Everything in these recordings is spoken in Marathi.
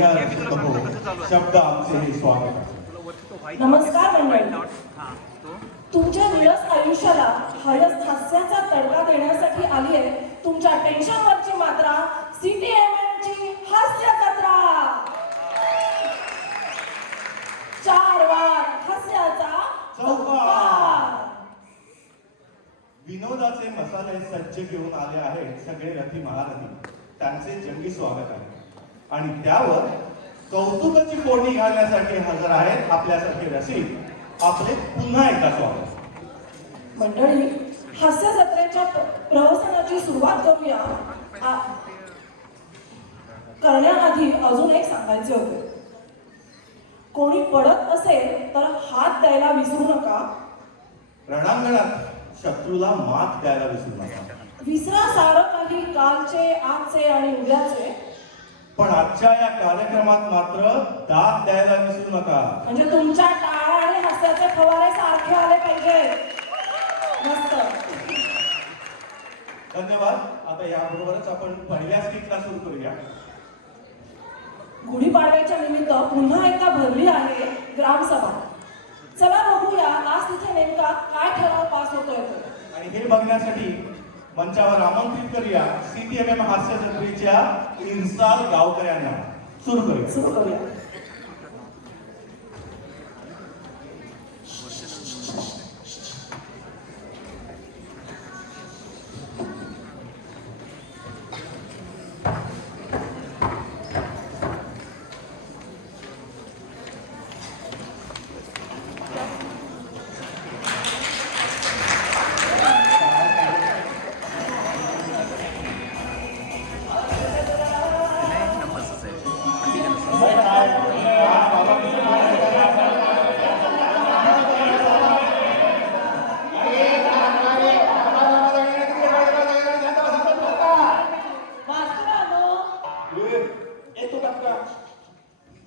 मंगळागौरी शब्द आमचे हे स्वागत. नमस्कार मंडळी. तुमच्या विरस आयुष्याला हळद हास्याचा तडका देण्यासाठी आली आहे तुमच्या टेन्शनवरची मात्रा CTMM ची हास्य जत्रा. 4 वार हास्याचा चौकार. विनोदाचे मसाले सज्ज घेऊन आले आहेत सगळे रथी महारथी. त्यांचे जंगी स्वागत आहे आणि त्यावर कौतुकाची फोडणी घालण्यासाठी हजर आहेत आपल्यासारखे रसिक. आपले पुन्हा एकदा स्वागत. मंडळी, हास्य जत्रेच्या प्रवचनाची सुरुवात करूया. करण्याआधी अजून एक सांगायचे होते. कोणी पडत असेल तर हात द्यायला विसरू नका. रणांगणात शत्रूला मात द्यायला विसरू नका. विसरा सारं काही कालचे, आजचे आणि उद्याचे. पण आजच्या या कार्यक्रमात मात्र दाद द्यायला विसरू नका. म्हणजे तुमच्या टाळ्या आणि हास्याचे फवारे सारखे आले पाहिजे. मस्त. धन्यवाद. आता याबरोबरच आपण पहिल्या स्किटला सुरू करूया. गुढीपाडव्याच्या निमित्त पुन्हा एकदा भरली आहे ग्रामसभा. चला बघूया आज तिथे नेमका काय ठराव पास होतोय तो. आणि हे बघण्यासाठी मंचावर आमंत्रित करूया CTMM हास्य जत्रेच्या इन्साल गावकऱ्यांना. सुरू करूया.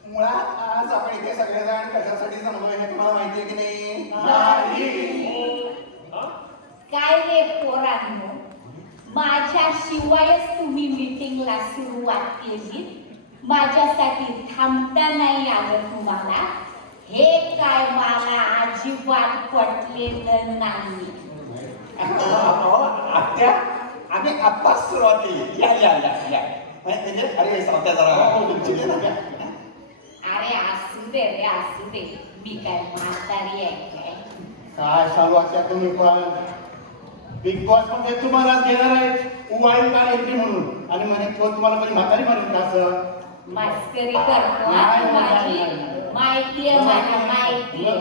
मुळात आज आपण इथे सगळेजण कशासाठी जमलोय हे तुम्हाला माहिती आहे की नाही? काय रे पोरांनो, माझ्याशिवायच तुम्ही मीटिंगला सुरुवात केली. माझ्यासाठी थांबता नाही आलं तुम्हाला. हे काय मला अजिबात पटलेलं नाही. आत्या, आम्ही आत्ताच सुरुवात केली. या या या या म्हणजे अरे सावत्या जरा अरे असू दे रे, असू दे. मी काय म्हातारी आहे काय चालू आत्या तुम्ही पण बिग बॉस मध्ये तुम्हाला घेणार आहेत वाईल्ड कार्ड एंट्री म्हणून आणि म्हणे तो तुम्हाला पण म्हातारी म्हणून का असं मस्करी करतो माझी. माहितीये मला, माहितीये.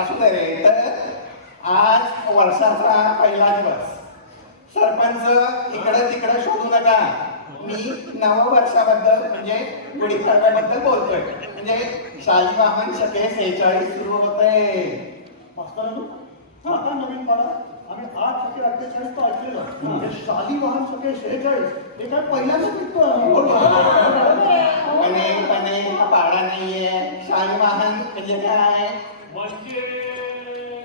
असू दे रे. तर आज वर्षाचा पहिला दिवस. सरपंच इकडं तिकडं शोधू नका. मी नववर्षाबद्दल म्हणजे गुढीपाडव्याबद्दल बोलतोय. म्हणजे शालिवाहन शके 46 सुरू होते. आता नवीन पाडा आम्ही 8 शके 48 तो ऐकलेलं. शालिवाहन शके 46 हे काय पहिल्यांदाच ऐकतो. पण हा पाडा नाहीये. शालिवाहन म्हणजे काय? म्हणजे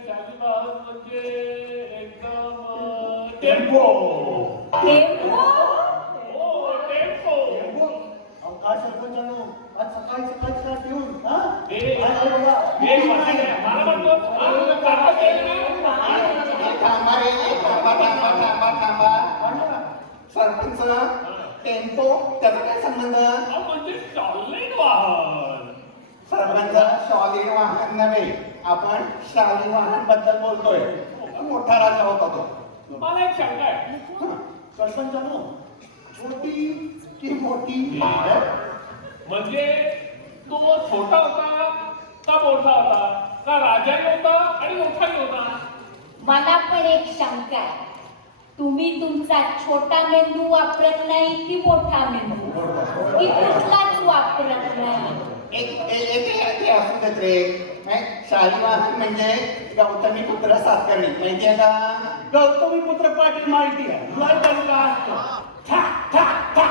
शालिवाहन म्हणजे एकदम टेम्पो. टेम्पो? हो, टेम्पो. काय सरपंचांनो आज सकाळी सकाळी काय पिऊन मला म्हणतो थांबा रे, थांबा. सरपंच टेम्पो त्याचा काय संबंध? म्हणजे सॉलिड वाहन. सरपंच सॉलिड वाहन नव्हे, आपण शाली वाहन बद्दल बोलतोय. मोठा राजा होता तो. मला एक शंका आहे. सरपंचांनो छोटी की मोठी? म्हणजे तो छोटा होता का मोठा होता का राजाही होता आणि मोठाही होता? मला पण एक शंका आहे. तुम्ही तुमचा छोटा मेंदू वापरत नाही की मोठा मेंदू की कुठलाच वापरत नाही? एक असू देत रे. शालिवाहन म्हणजे गौतमी पुत्र सातकर्णी माहितीये का? गौतमी पुत्र पाटील माहिती आहे. लय दणका असतो. ठा ठा ठा.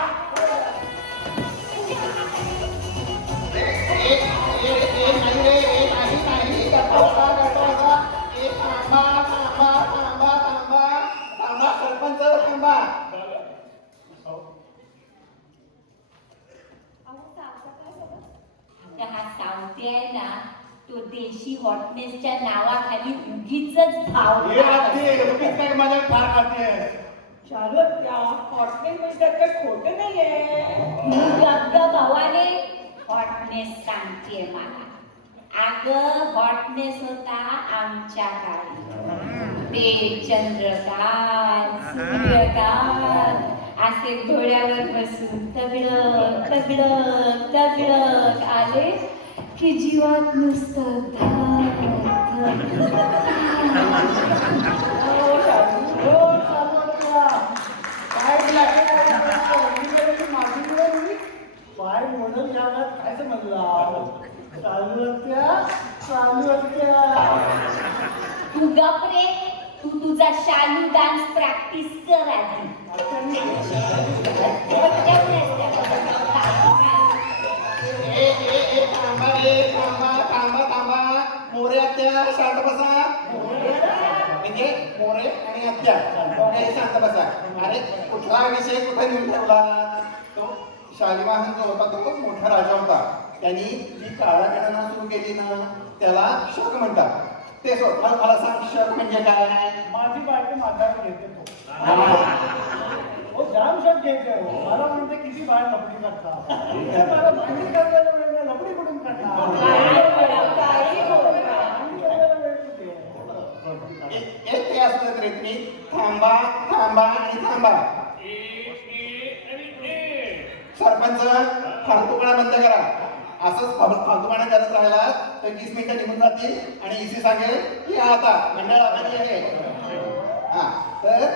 सरपंच थांबा. आत्या आहे ना तो देशी हॉटनेसच्या नावाखाली उगीच भाव हे आते उगीच काय माझ्या फार खाते शालू त्या हॉटेल मध्ये काही खोटं नाहीये. भावाने हॉटनेस सांगते मला. अगं हॉटनेस होता आमच्या काळी. ते चंद्रकांत सूर्यकांत असे घोड्यावर बसून तगडक तगडक तगडक आले की जीवात नुसतं धक पाय मोडल या वेळात काय समजला चालू होत्या तू गप रे. तू तुझा शालू डान्स प्रॅक्टिस कर आधी. थांबा मोरे आत्या शांत बसा. म्हणजे मोरे आणि आत्या दोघे शांत बसा. अरे कुठला विषय कुठे नेऊन ठेवला. तो शालिवाहन जो होता तो खूप मोठा राजा होता. त्यांनी जी काळागणना सुरू केली ना त्याला शक म्हणतात. ते सोड मला सांग शक म्हणजे काय. माझी बायको माझ्याकडे घेते तो जाम शक घ्यायचंय. मला म्हणते किती बाहेर लपडी करता. मला भांडी करायला वेळ नाही, लपडी कुठून करणार. ते असलं तरी तुम्ही थांबा थांबा आणि थांबा. सरपंच फालतूपणा बंद करा. असंच फालतूपणा करत राहिला तर 20 मिनिटं निघून जातील आणि इसी सांगेल की आता मंडळ आखाडी आहे. हा तर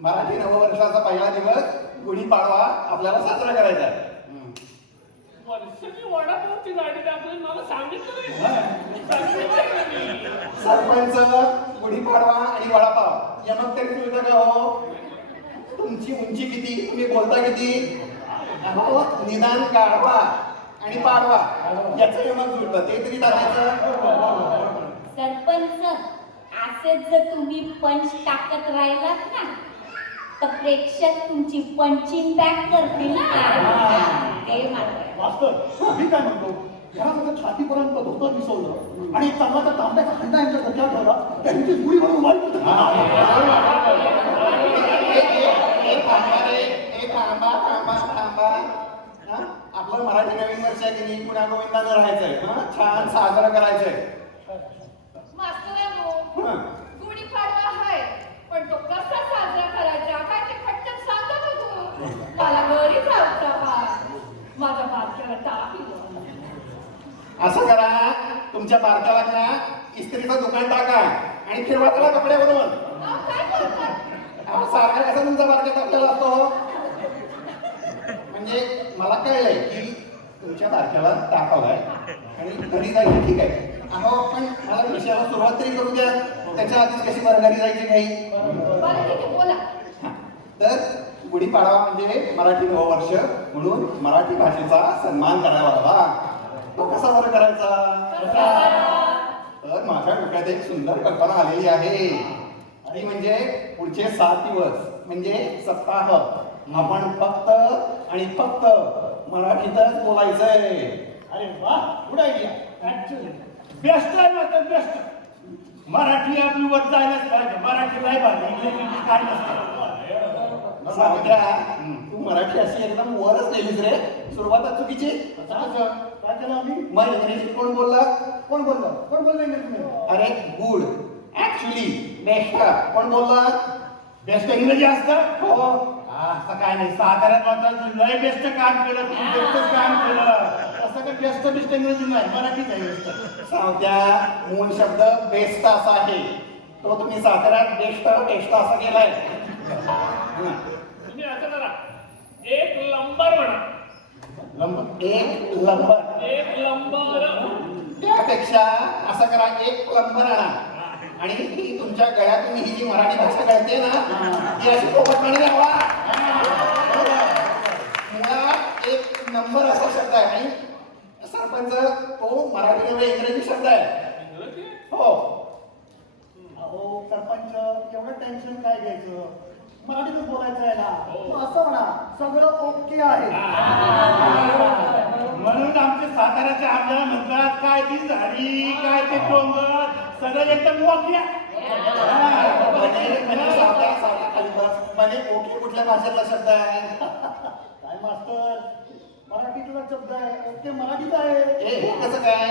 मराठी नववर्षाचा पहिला दिवस गुढीपाडवा आपल्याला साजरा करायचा आहे. वर्षाची वडापावची गाडी आपल्याला मला सांगितलं नाही. सरपंच गुढीपाडवा आणि वडापाव यमक तरी जुळतं का हो. तुमची उंची किती तुम्ही बोलता किती. हो निदान गाढवा आणि पाडवा याचं यमक जुळतं ते तरी टाकायचं. सरपंच असेच जर तुम्ही पंच टाकत राहिलात ना तर प्रेक्षक तुमची पंचिंग बॅक करतील ना. ते मात्र मास्तर मी काय म्हणतो घरामध्ये छातीपर्यंत धोतर दिसवलं आणि चांगला तांब्याचा खंडा यांच्या डोक्यावर ठेवला त्यांची गुढी म्हणून आपलं मराठी नवीन वर्ष आहे की नाही पुण्या गोविंदानं राहायचंय. छान साजरं करायचंय. गुढीपाडवा आहे पण तो कसा साजरा करायचा काय ते पटकन सांगा बघू. मला घरी जायचा माझा बारक्यावर टाकी. असं करा तुमच्या बारक्याला ना इस्त्रीचं दुकान टाका आणि फिरवा त्याला कपडे बनवून. काय बोलतात. सारखा कसा तुमचा बारक्या टाकलेला असतो. म्हणजे मला कळलंय की तुमच्या बारक्याला टाकावलाय आणि घरी जायचं ठीक आहे. अहो पण मला विषयाला सुरुवात तरी करू द्या. त्याच्या आधीच कशी घरी जायची काही. बरं ठीक आहे बोला. तर गुढीपाडवा म्हणजे मराठी नववर्ष म्हणून मराठी भाषेचा सन्मान करायला हवा. तो कसा बरं करायचा. तर माझ्या डोक्यात एक सुंदर कल्पना आलेली आहे. ती म्हणजे पुढचे 7 दिवस म्हणजे सप्ताह आपण फक्त आणि फक्त मराठीतच बोलायचंय. अरे वा गुड आयडिया. ऍक्च्युली बेस्ट आहे ना तर बेस्ट. मराठी आपली वर जायलाच पाहिजे. मराठी नाही पाहिजे इंग्लिश काय नसतं. सावत्या तू मराठी अशी एकदम वरच नेलीस रे. सुरुवात चुकीची. काय केलं आम्ही. मग इंग्रजीत कोण बोलला. कोण बोललं इंग्लिश. अरे गुड ऍक्च्युली बेस्ट कोण बोलला. बेस्ट इंग्रजी असतं. हो असं काय नाही. साताऱ्यात मात्र लय बेस्ट काम केलं तुम्ही बेस्टच काम केलं. असं काय बेस्ट इंग्रजी नाही मराठीच आहे बेस्ट. सावत्या मूळ शब्द बेस्ट असा आहे. तो तुम्ही साताऱ्यात बेस्ट टेस्ट असा केलाय. तुम्ही असं करा एक लंबर म्हणा. एक लंबर. एक लंबर. त्यापेक्षा असं करा एक प्लंबर आणा आणि ही तुमच्या गळ्यातून ही जी मराठी भाषा कळते ना ती अशी पोपटपणे लावा. मुळात एक नंबर असा शब्द आहे आणि सरपंच तो मराठी नव्हे इंग्रजी शब्द आहे. हो अहो सरपंच एवढं टेन्शन काय घ्यायचं. मराठीतच बोलायचं आहे ना. असं म्हणा सगळं ओके आहे. म्हणून आमचे साताऱ्याचे आमदार म्हणतात ती झाडी काय ते डोंगर सगळं एकदम वाक्या सावत्या खाली बस म्हणजे ओके कुठल्या भाषेतला शब्द आहे? काय मास्तर मराठीतला शब्द आहे ओके मराठीत आहे हे कसं काय?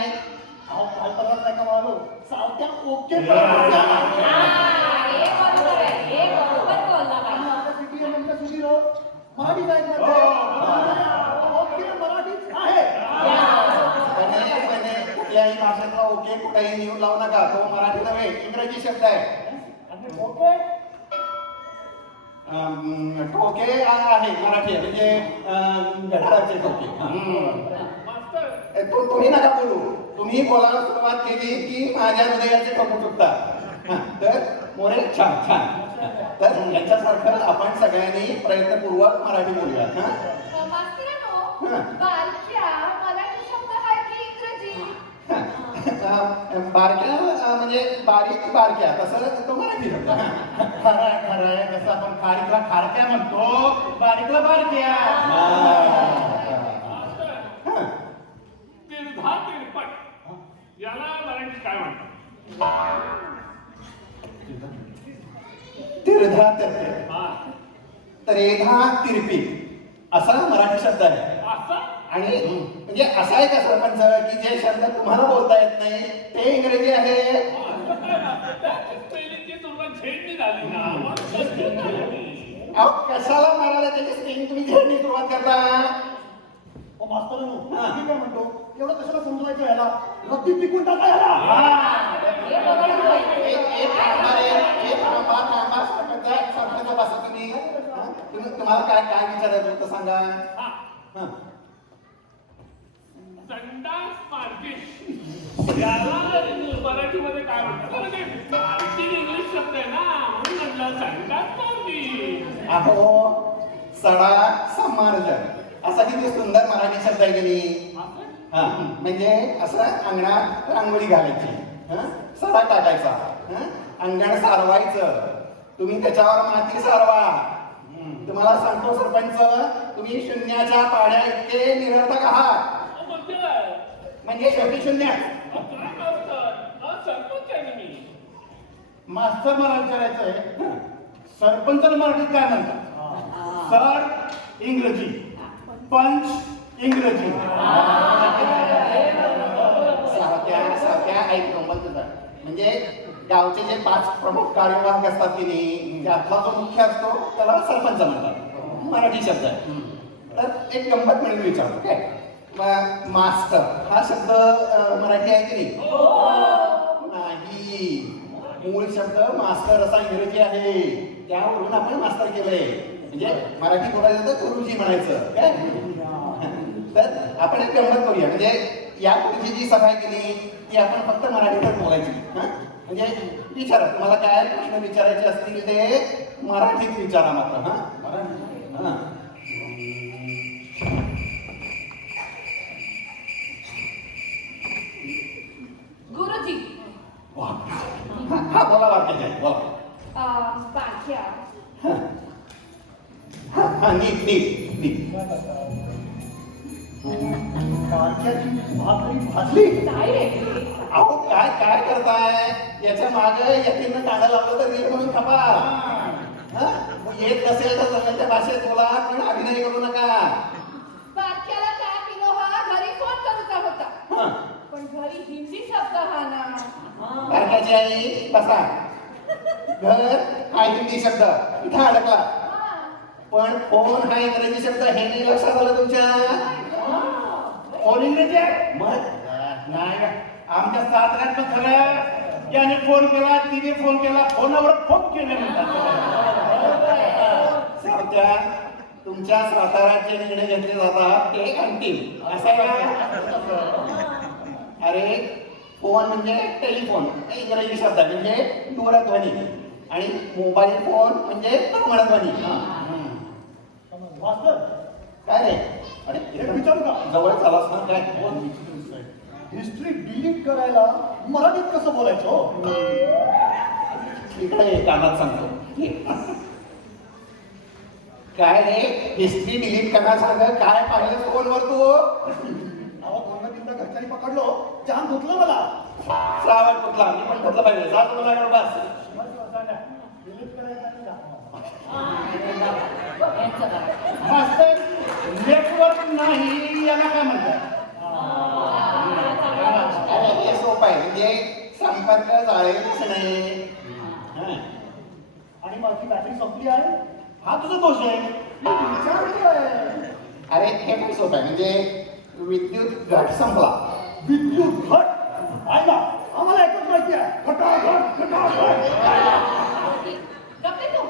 अहो काय परत नाही का मालो सावत्या ओके हे बरोबर आहे, हे बरोबर बोलला बाई. मराठीत आहे ओके मराठीत आहे पण कुठल्याही भाषेतला ओके कुठेही नेऊन लावू नका. तो मराठी नव्हे इंग्रजी शब्द आहे. ओके ठोके आहे मराठी आहे म्हणजे घड्याळाचे ठोके. मास्तर तुम्ही नका बोलू. तुम्ही बोलायला सुरुवात केली की माझ्या हृदयाचे ठोकू चुकतात. तर मोरे छान छान. तर याच्यासारखं आपण सगळ्यांनी प्रयत्नपूर्वक मराठी बोलूया. मास्तरांनो, बारक्या मराठी शब्द आहे की इंग्रजी? बारक्या म्हणजे बारीक बारक्या तसं तो मराठी शब्द. खरंय खरंय जसं आपण खारीकला खारक्या म्हणतो बारीकला बारक्या मास्तर तिरधा तिरपट याला मराठीत काय म्हणतात? तिरधा तिरपे हा त्रेधा तिरपी असा मराठी शब्द आहे. असं आणि म्हणजे असा आहे का सरपंच की जे शब्द तुम्हाला बोलता येत नाही ते इंग्रजी आहे? पहिलीची तुला झेडणी झाली ना मग सस्ती झाली. अहो कशाला मारायला त्याची स्पेलिंग तुम्ही झेडणी सुरुवात करता? ओ मास्तरांनो मी काय म्हणतो एवढं कशाला समजायचं याला रद्दी पिकून टाका याला हे बरोबर आहे. एक थांबा रे, एक थांबा सरपंच बसा तुम्ही. तुम्हाला काय काय विचारायचं होतं सांगा. हा संडास मार्केट याला मराठीमध्ये काय म्हणतात? म्हणजे मार्केट इंग्लिश शब्द आहे ना म्हणून म्हणलं संडास मार्केट. अहो सडा समार्जन असा किती सुंदर मराठी शब्द आहे की नाही? हा म्हणजे असं अंगणात रांगोळी घालायची, सडा टाकायचा, अंगण सारवायचं, तुम्ही त्याच्यावर माती सारवा. तुम्हाला सांगतो सरपंच तुम्ही शून्याच्या पाड्या इतके निरर्थक आहात. म्हणजे काय? म्हणजे शेवटी शून्य. काय करतात? सरपंच आहे ना मी. मास्तर मला विचारायचं आहे सरपंचाला मराठीत काय म्हणतात? सर इंग्रजी पंच इंग्रजी सारख्या ऐक म्हणजे गावचे जे 5 प्रमुख कार्यवाहक असतात की नाही त्यातला जो मुख्य असतो त्याला सरपंच म्हणतात. मराठी शब्द आहे. तर एक गंमत म्हणून विचारतो काय मास्टर हा शब्द मराठी आहे की नाही? मूळ शब्द मास्टर असा इंग्रजी आहे. त्यावरून आपण मास्टर केलंय. म्हणजे मराठी बोलायचं तर गुरुजी म्हणायचं काय. तर आपण एक गंमत करूया. म्हणजे या गुरुजी जी सभा केली ती आपण फक्त मराठीतच बोलायची. म्हणजे विचारा तुम्हाला काय प्रश्न विचारायचे असतील ते मराठीत विचारा मात्र. हा गुरुजी, हा बोला वाटते बोला. बारक्या हा नीट नीट नीट. बारक्याची भाकरी भाजली काय रे? अहो काय काय करताय? याच्या मागे यतीनं काढा लावलं तर नीट म्हणून खपा. येत नसेल तर जमेच्या भाषेत बोला पण अभिनय करू नका. बारक्याला काय पिलो हा घरी फोन करूचा होता पण घरी हिंदी शब्द हा ना. बारक्याची आई बसा. घर हा हिंदी शब्द इथं अडकला. पण फोन हा इंग्रजी शब्द हे नाही लक्षात आलं तुमच्या? फोन इंग्रजी आहे मग नाही आमच्या साताऱ्यात पण सगळ्या याने फोन केला तिने फोन केला फोनावर फोन केले म्हणतात. सावत्या तुमच्या साताऱ्याचे निर्णय घेतले जातात ते अंतिम असं आहे का? अरे फोन म्हणजे टेलिफोन इंग्रजी शब्द म्हणजे दूरध्वनी आणि मोबाईल फोन म्हणजे दूरध्वनी. मास्तर काय रे? अरे एक विचारू का? जवळ चालास ना काय? हिस्ट्री डिलीट करायला मराठीत कसं बोलायचं हो? इकडे कानात सांगतो. काय रे हिस्ट्री डिलीट करण्यासारखं काय पाहिलं फोनवर तू? अहो दोनदा तीनदा घरच्यांनी पकडलं पडलो जाम धुतलं मला. श्रावण कुठला मी पण कुठलं पाहिजे जातो तुला बस. डिलीट करायचं आणि दाखवा. यांचं बघा. मास्तर नेटवर्क नाही याला काय म्हणतात? अरे हे सोपं आहे म्हणजे संपर्क जाळेच नाही. आणि माझी बॅटरी संपली आहे. हा तुझा दोष आहे. मी विचारतोय. अरे हे पण सोपं आहे म्हणजे विद्युत घट संपला. विद्युत घट आहे ना आम्हाला एकच माहिती आहे. खटाखट खटाखट. गप्पे तू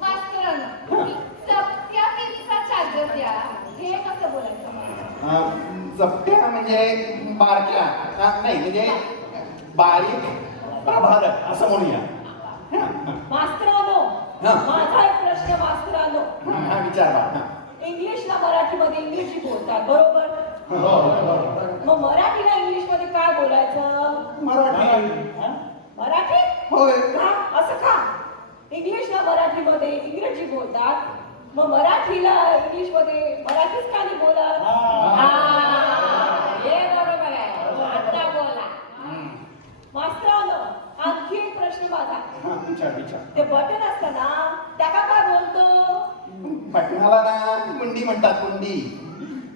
मास्तरांनो सत्या पेक्षा चार्जर द्या हे कसं बोलायचं? जप्त्या म्हणजे बारक्या नाही म्हणजे बारीक प्रभारक असं म्हणूया. मास्तरानो, हा. माझा एक प्रश्न मास्तरानो. हा विचार बा. इंग्लिशला मराठीमध्ये इंग्रजी बोलतात बरोबर? मग मराठीला इंग्लिशमध्ये काय बोलायचं? मराठी. मराठी? होय. का? असं का? इंग्लिशला मराठीमध्ये इंग्रजी बोलतात, मग मराठीला इंग्लिशमध्ये मराठीच का नाही बोलत? हे बरोबर आहे. आता बोला. मास्तरानो, आणखी एक प्रश्न माझा. हा विचार विचार. ते बटन असतं ना, त्याला काय बोलतो? पटणाला ना गुंडी म्हणतात गुंडी.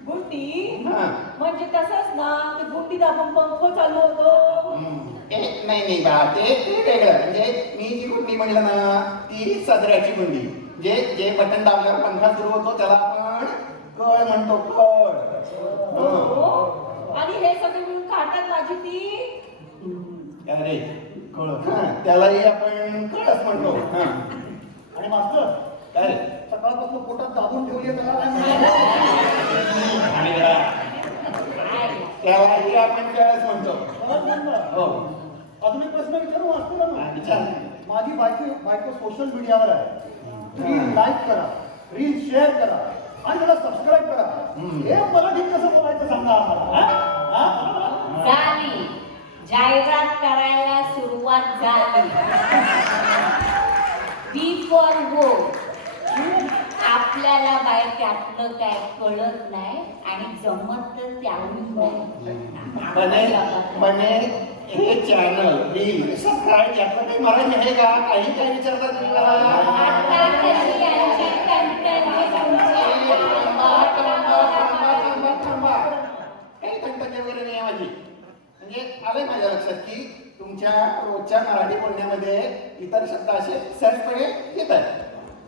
गुंडी? हा. म्हणजे तसंच ना, ते गुंडी दाबून पंख चालू होतो. नाही नाही बा ते वेगळं म्हणजे मी जी गुंडी म्हणलं ना ती सदऱ्याची गुंडी. जे जे बटन दाबल्यावर पंखा सुरू होतो त्याला आपण कळ म्हणतो कळ. हो. आणि हे सगळे मिळून काढतात माझी ती. अरे कळ त्यालाही आपण कळच म्हणतो. हा. आणि मास्तर काय सकाळपासून पोटात दाबून ठेवली आहे त्याला काय म्हणतात? आणि त्यालाही आपण कळच म्हणतो. कळत म्हणलं. हो. अजून एक प्रश्न विचारू मास्तर. हा, विचार. माझी बायको सोशल मीडियावर आहे. तुम्ही लाईक करा, रील शेअर करा आणि मला सबस्क्राईब करा. हे मराठीत कसं बोलायचं सांगा आम्हाला. हा? झाली. जाहिरात करायला सुरुवात झाली. बी फॉर गो. आपल्याला बाहेर त्यातलं काय कळत नाही आणि जमत तर त्याहून म्हणे हे चॅनल रील सबस्क्राईब यातलं काही मराठी आहे का? काही काय विचारतात तुम्ही मला? काही कंटक वगैरे नाही आहे माझी. म्हणजे आलंय माझ्या लक्षात की तुमच्या रोजच्या मराठी बोलण्यामध्ये इतर शब्द असे सहजपणे येत आहेत.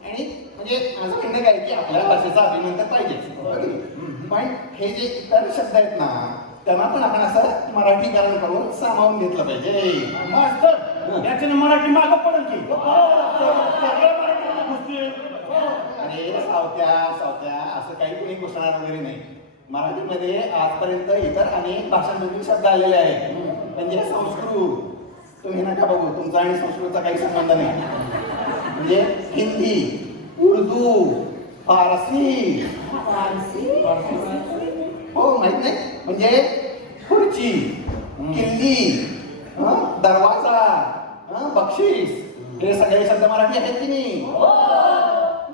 आणि म्हणजे माझं म्हणणं काय की आपल्या भाषेचा अभिमान तर पाहिजेच, पण हे जे इतर शब्द आहेत ना त्यांना पण आपण असं मराठीकरण करून सामावून घेतलं पाहिजे. मास्तर याच्याने मराठी मागं पडेल की. सगळं मराठीमध्ये घुसतील. अरे सावत्या असं काही कोणी घोषणार वगैरे नाही. मराठीमध्ये आजपर्यंत इतर अनेक भाषांमधील शब्द आलेले आहेत. म्हणजे संस्कृत तुम्ही नका बघू, तुमचा आणि संस्कृतचा काही संबंध नाही. म्हणजे हिंदी, उर्दू, फारसी. हो माहित नाही. म्हणजे खुर्ची, किल्ली, दरवाजा, बक्षीस हे सगळे शब्द मराठी आहेत की नाही?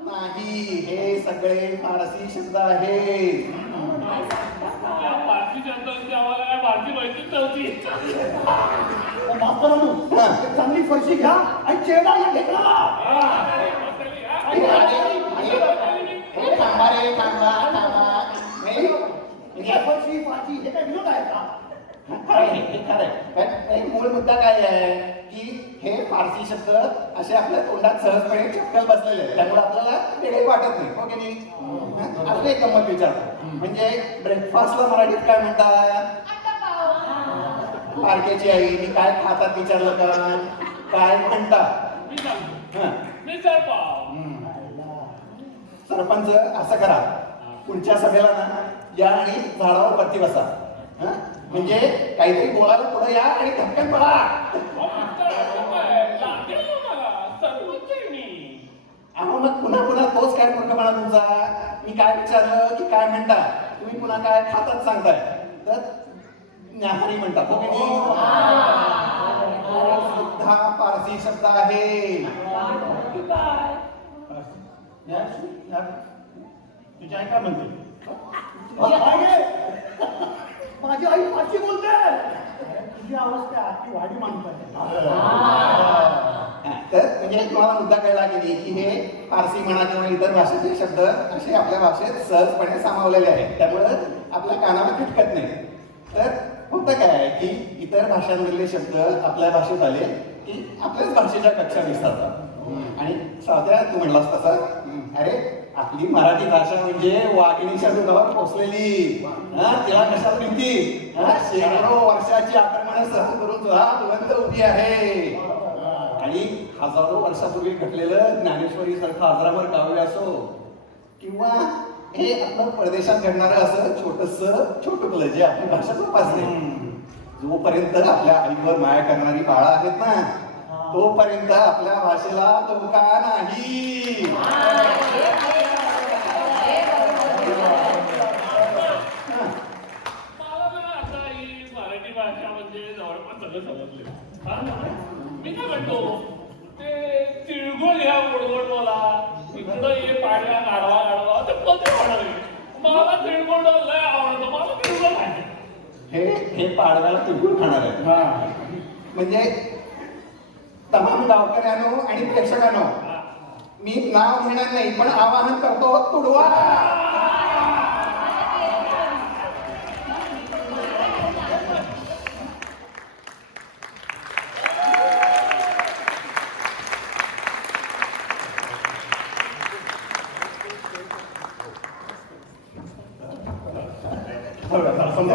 नाही, हे सगळे फारसी शब्द आहेत. या पारशी जनतांची आम्हाला काय भारती माहितीच नव्हती. मास्तर एक चांगली फरशी घ्या आणि चेहरा या ढेकळा. थांबा रे थांबा. फरशी फारशी हे काय विनोद आहे का? खरंय. पण एक मूळ मुद्दा काय आहे की हे फारसी शब्द असे आपल्या तोंडात सहजपणे चपकल बसलेले आहेत. त्यामुळे आपल्याला वेगळे वाटत नाही. हो की नाही? अजून एक गंमत विचारतो. म्हणजे ब्रेकफास्टला मराठीत काय म्हणतात? आता पाव. पारख्याची आई मी काय खातात विचारलं का काय म्हणतात? मी सांगतो. हं. मिसळ पाव. सरपंच असं करा, पुढच्या सभेला ना या आणि झाडावर पत्ती बसा. हं? म्हणजे काहीतरी बोलायला पुढे या आणि धक्कन पडा. अहो मग पुन्हा तोच काय मूर्खपणा तुमचा. मी काय विचारलं की काय म्हणता, तुम्ही पुन्हा काय खातात सांगताय. तर न्याहारी म्हणतात. हो की नाही? सुद्धा फारसी शब्द आहे. तुझी आई काय म्हणते? माझी आई फारसी बोलते अरे, तुझी आवाज काय आती वाढी मानतात तर म्हणजे तुम्हाला मुद्दा कळला की नाही की हे फारसी म्हणा किंवा इतर भाषेचे शब्द असे आपल्या भाषेत सहजपणे सामावलेले आहेत, त्यामुळं आपल्या कानाला खटकत नाही. तर होतं काय की इतर भाषांमधले शब्द आपल्या भाषेत आले की आपल्याच भाषेच्या कक्षा विसरतात. आणि साध्या तू म्हणलास तसा, अरे आपली मराठी भाषा म्हणजे वाघिणीच्या दुधावर पोचलेली, तिला कशाला भीती, शेकडो वर्षाची आक्रमण सहन करून तुला दुरंत उभी आहे. आणि हजारो वर्षापूर्वी घडलेलं ज्ञानेश्वरी सारखं अजरामर काव्य असो किंवा हे आपलं परदेशात घडणारं असं छोटुकलं जे आपली भाषा जोपासते, जोपर्यंत आपल्या आईवर माया करणारी बाळा आहेत ना, तोपर्यंत आपल्या भाषेला धोका नाही. मला ना आता ही मराठी भाषा म्हणजे जवळपास सगळं समजले. मी काय म्हणतो ते तिळगुळ ह्या गोडगोड बोला, इकडं ये पाडव्या गाडवा ते कोणते म्हणाले. मला तिळगुळ लय आवडतो, मला तिळगुळ आहे. हे पाडव्याला तिळगुळ खाणार आहे. म्हणजे तमाम गावकऱ्यांनो आणि प्रेक्षकांनो, मी नाव घेणार नाही पण आवाहन करतो, तुडवा. समजा